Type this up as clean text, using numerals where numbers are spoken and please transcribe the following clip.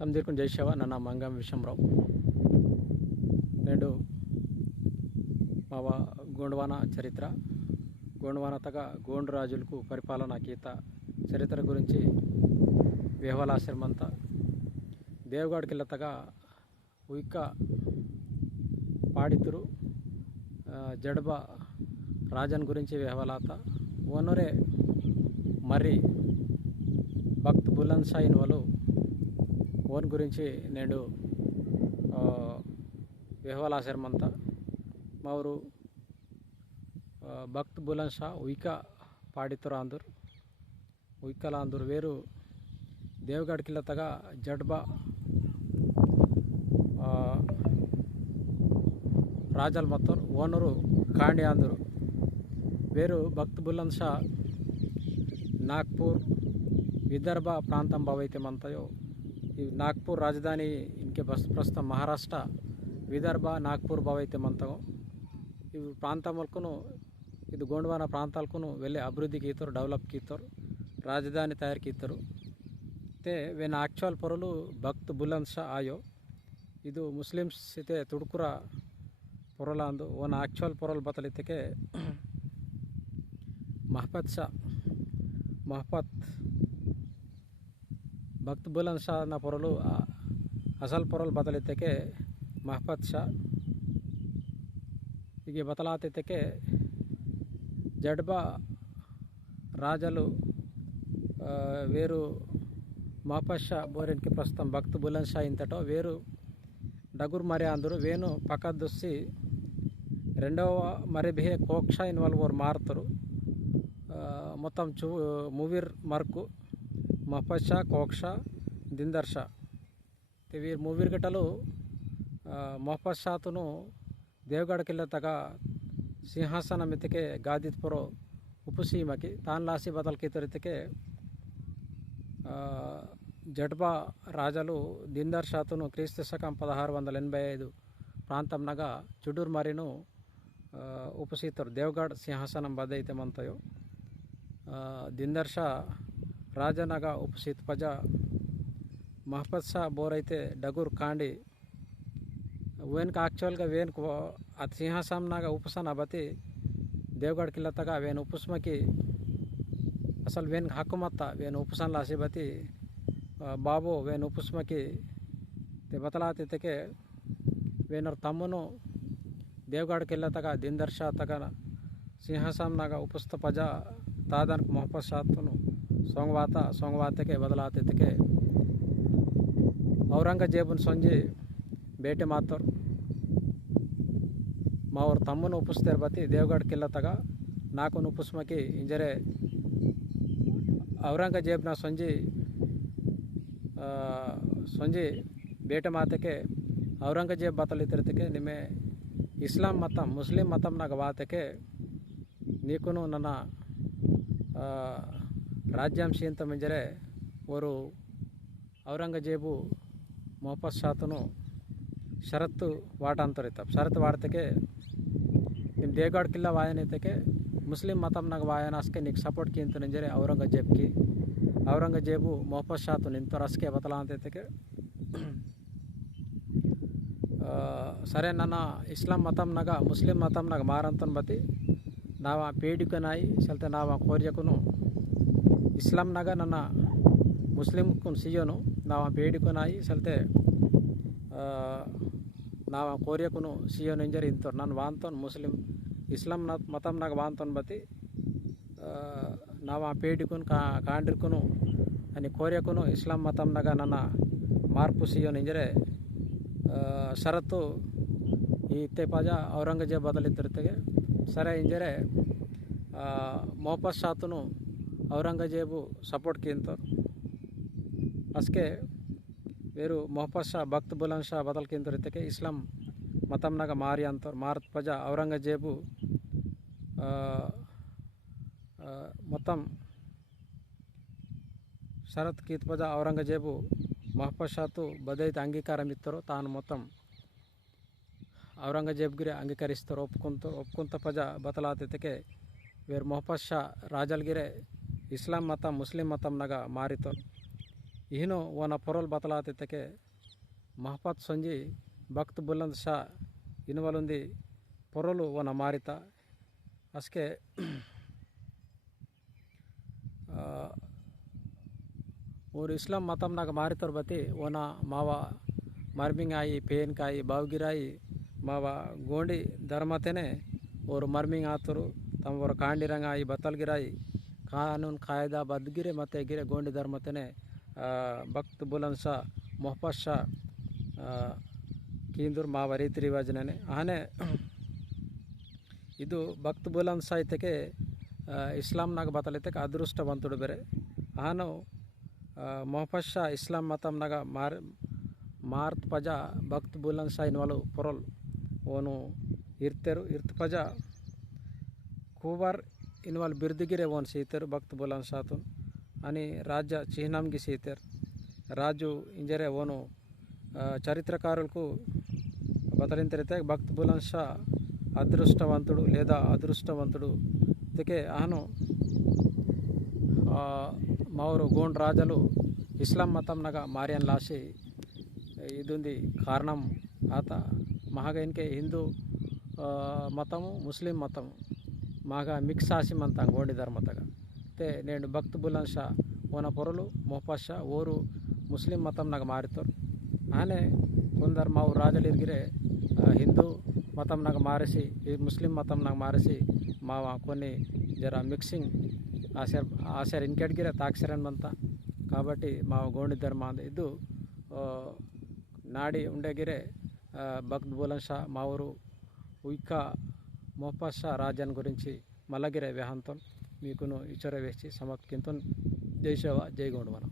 ಸಂದೀರ್ಕೊಂಡು ಜೈಶವ ನನ್ನ ಮಂಗಂ ವಿಷಮರಾವ್ నేడు మావ గోండవాన చరిత్ర గోండవాన తగ గోండు రాజులకు పరిపాలనా గీత చరిత్ర గురించి వేహవలాశ్రమంత దేవగఢ్ తగ ఉయిక పాడితురు జడబ రాజన్ గురించి వేహవలాత ఓనరే మరి భక్త్ బులంద్ షా ఇన్వలు ఓన్ గురించి నేడు వేహవలాశ్రమంత మాವರು భక్త్ బులంద్ షా ఉయిక పాడితురు ఆందూర్ ఉయికల ఆందూర్ వేరు దేవగఢ్ తగ జడ్బ రాజల్ మత్తోర్ ఓనరు కాండి ఆందూర్ వేరు భక్త్ బులంద్ షా నాగ్పూర్ విదర్భ ప్రాంతం భవైతే మంతయో ఈ నాగ్పూర్ రాజధాని ఇంకే ప్రస్తుతం మహారాష్ట్ర విదర్భ నాగ్పూర్ భవైతే మంతగో ఈ ప్రాంతములకును ఇది గోండవాన ప్రాంతాలకును వెళ్ళి అభివృద్ధి కీతరు డెవలప్ కీతరు రాజధాని తయారు కీతరు అయితే వెన్ యాక్చువల్ పొరలు భక్త్ బులంద్ షా ఆయో ಇದು ಮುಸ್ಲಿಮ್ಸ್ ಇತೆ ತುಡುಕುರ ಪೊರಲ ಅಂದು ಒನ್ ಆಕ್ಚುವಲ್ ಪೊರಲ್ ಬತ್ತಲಿದ್ದಕ್ಕೆ ಮಹಪತ್ ಶಾ ಮಹಪತ್ ಭಕ್ತ್ ಬುಲಂದ್ ಶಾ ನ ಪೊರಲು ಅಸಲ್ ಪೊರಲ್ ಬತ್ತಲಿದ್ದಕ್ಕೆ ಮಹಪತ್ ಶಾ ಹೀಗೆ ಬದಲಾತಿದ್ದಕ್ಕೆ ಜಡ್ಬ ರಾಜಲು వేరు మహపత్ షా బోరెన్కి ప్రస్తుతం భక్త్ బులంద్ షా ఇంతటో వేరు డగుర్ మరి అందరు వేను పక్కదొచ్చి రెండవ మరి బిహే కోక్ష ఇన్వాల్వ్ ఓర్ మారుతారు మొత్తం మూవీర్ మర్కు మహపత్ షా కోక్ష దిందర్ షా వీరు మూవీర్ గట్టలు మహపత్ షాతును దేవగఢ్ తగ సింహాసనం ఎత్తికే గాదిత్ ಪುರೋ ಉಪಸೀಮಕಿ ತಾನ್ ಲಾಸಿ ಬದಲ್ಕಿ ತರಿತಕ್ಕೆ జడ్బా రాజలు దిందర్ షాతును క్రీస్తు శకం 1685 ప్రాంతంనగా చుడూర్ మరిను ఉపసీతరు దేవగఢ్ సింహాసనం బదైతే మంతయో దిందర్ షా రాజనగా ఉపసీత్ పజ మహపత్ షా బోరైతే డగుర్ కాండి వేన్కు యాక్చువల్గా వేన్కు ఆ సింహాసనంగా ఉపసన బతి దేవగఢ్ తగ వేన్ ಉಪಸ್ಮಕಿ అసలు వేన్ హక్కుమత్త వేన్ ఉపసన్ లాసి బతి బాబు వేన్ ಉಪಸ್ಮಕಿ బతలాతికే వేనర్ తమ్మును దేవగఢ్ తగ దిందర్ షా తగ సింహాసనంగా ಉಪಸ್ಥ ಪಜ ತಾದನ್ಕ್ ಮಹಪತ್ ಶಾತುನು ಸೋಂಗವಾತಕ್ಕೆ ಬದಲಾತಿಕೆ ಔರಂಗಜೇಬುನ್ ಸೊಂಜಿ ಬೇಟೆ ಮಾತೋರ್ ಮಾವ್ರ ತಮ್ಮನು ಉಪಸ್ತೆರ್ ಬತಿ ದೇವಗಢ್ ತಗ ನಾಕು ಉಪಸ್ಮಕಿ ಇಂಜರೆ ಔರಂಗಜೇಬ್ನ ಸೊಂಜಿ ಬೇಟೆ ಮಾತಕ್ಕೆ ಔರಂಗಜೇಬ್ ಬತಲಿತಿರತಕ್ಕೆ ನಿಮ್ಮೆ ಇಸ್ಲಾಂ ಮತಂ ಮುಸ್ಲಿಂ ಮತಂನಾಗ ವಾತಕ್ಕೆ ನೀಕುನು ನನ್ನ ರಾಜ್ಯಾಂಶಿ ಅಂತ ಮಿಂಜರೆ ಅವರು ಔರಂಗಜೇಬು ಮಹಪತ್ ಶಾತುನು షరత్తు వాట అంతరిత షరత్ వాడతకే ನಿಮ್ಮ ದೇವಗಢ್ ವಾಯನೈತಕ್ಕೆ ಮುಸ್ಲಿಂ ಮತಂನಾಗ ವಾಯನಸ್ಕೆ నీకు సపోర్ట్ కి ఇంత నింజరే ಔರಂಗಜೇಬು ಮಹಪತ್ ಶಾತು ನಿಂತರಸ್ಕೆ ಬತಲ ಅಂತೈತಕ್ಕೆ సరే ನನ್ನ ಇಸ್ಲಾಂ ಮತಂನಾಗ ಮುಸ್ಲಿಂ ಮತಂನಾಗ ಮಾರಂತನ್ ಬತಿ ನಾವ ಪೇಡಿಕನಾಯಿ ಸಲ್ತೆ ನಾವ ಕೋರ್ಯಕುನು ಇಸ್ಲಾಂನಾಗ ನನ್ನ ಮುಸ್ಲಿಂಕು ಸಿಯೋನು ನಾವ ಪೇಡಿಕನಾಯಿ ಸಲ್ತೆ ನಾವ ಕೋರ್ಯಕುನು ಸಿಯೋನು ಇಂಜರಿ ಇಂತೋರು ನಾನು ವಾಂತೋನ್ ಮುಸ್ಲಿಂ ಇಸ್ಲಾಂ ಮತಂನಾಗ ವಾಂತೋನ್ ಬತಿ ನಾವ ಪೇಡಿಕುನ್ ಕಾಂಡಿರ್ಕುನು అని కోర్యకును ఇస్లాం మతంనాగా నన్న మార్పు సియోను ఇంజరే షరత్తు ಈ ಪಜ ಔರಂಗಜೇಬ್ ಬದಲಿದ್ದರಿಗೆ ಸరే ಇಂಜರೆ ಮಹಪತ್ ಶಾತುನು ಔರಂಗಜೇಬು ಸಪೋರ್ಟ್ ಕಿಂತೋರು ಅಸ್ಕೆ వేరు మహపత్ షా భక్త్ బులంద్ షా బదల్కింతరితకే ఇస్లాం మతంనాಗ మారి అంతోర్ మారత్ పజ ఔరంగజేబు మొత్తం షరత్ కీత్ పజ ఔరంగజేబు మహపత్ షాతు బదైతే అంగీకారం ఇస్తారు తాను మొత్తం ಔರಂಗಜೇಬ್ಗಿರಿ ಅಂಗೀಕರಿಸ್ತಾರೆ ಒಪ್ಕೊಂತ ಪಜ ಬತಲಾತಿದ್ದಕ್ಕೆ వేరు మహపత్ షా రాజల్గిరే ఇస్లాం మతం ముస్లిం మతంనాగా మారితో ಇಹಿನೋ ಓನ ಪೊರಲ್ ಬತಲಾತಿತ್ತಕ್ಕೆ ಮಹಪತ್ ಸೊಂಜಿ ಭಕ್ತ್ ಬುಲಂದ್ ಶಾ ಇನುವಲುಂದಿ ಪೊರಲು ಓನ ಮಾರಿತ ಅಸ್ಕೆ और इस्लाम मतम नाग मारितर बती ओना मावा मर्मिंग आई पेन काई बावगिराई मावा गोंडी धर्मतेने और मर्मिंग आतुरु तम और कांडिरंग आई बतल गिराई कानून कायदा बदगिरे मते गिरे गोंडी धर्मतेने भक्त बुलंद शाह मोहब्बत शाह कींदूर मावा रीति रिवाजने आने ಇದು ಭಕ್ತ ಬುಲಂದ್ ಸಾಹಿತ್ಯಕ್ಕೆ ಇಸ್ಲಾಂನಾಗ ಬತಲೈತೆ ಅದೃಷ್ಟವಂತುಡು ಬೇರೆ ಆನು ಮೊಹಬ್ಬತ್ ಶಾ ಇಸ್ಲಾಂ ಮತಂನಾಗ ಮಾರ್ತ್ ಪಜ ಭಕ್ತ ಬುಲಂದ್ ಶಾ ಇನ್ವಾಲು ಪೊರಲ್ ಓನು ಇರ್ತೆರು ಇರ್ತ ಪಜ ಕೂಬಾರ್ ಇನ್ವಾಲ್ ಬಿರ್ದಿಗಿರೆ ಓನ್ ಸೀತೆರು ಭಕ್ತ ಬುಲಂದ್ ಶಾತು అని రాజ్య చిహ్నంకి సీతర్ రాజు ఇంజరే ఓను చరిత్రకారులకు బతలింతరైతే భక్త బులంద్ షా ಅದೃಷ್ಟವಂತುಡು లేదా ಅದೃಷ್ಟವಂತುಡು ಇದಕ್ಕೆ ಆನು ಮಾವರು ಗೋಂಡ್ ರಾಜಲು ಇಸ್ಲಾಂ ಮತಂನಾಗ ಮಾರಿಯನ್ ಲಾಸಿ ಇದುಂದಿ ಕಾರಣಂ ಆತ ಮಹಾಗ ಇನ್ಕೆ ಹಿಂದೂ మతము ముస్లిం మతము మాగా మిక్స్ ఆసిమంత గోండి ధర్మతగా అయితే నేను భక్త్ బులంద్ షా ఓన పొరలు మొహబ్బత్ షా ఓరు ముస్లిం మతం నాకు మారుతారు ఆనే కొందరు మా రాజులు ఇరిగిరే హిందూ మతం నాకు మారేసి ముస్లిం మతం నాకు మారేసి మా కొన్ని జర మిక్సింగ్ ఆశారు ఇంకెడ్గిరే తాక్షరన్మంత కాబట్టి మా గోండి ధర్మ ಇದು ನಾಡಿ ಉಂಡೆಗಿರೆ భక్త్ బులంద్ షా మా ఊరు ఉయికా మొహబ్బత్ షా రాజన్ గురించి మల్లగిరే వ్యాహంతో మీకును ఇచ్చర వేసి సమర్పింతో జై సేవ జై గోండు మనం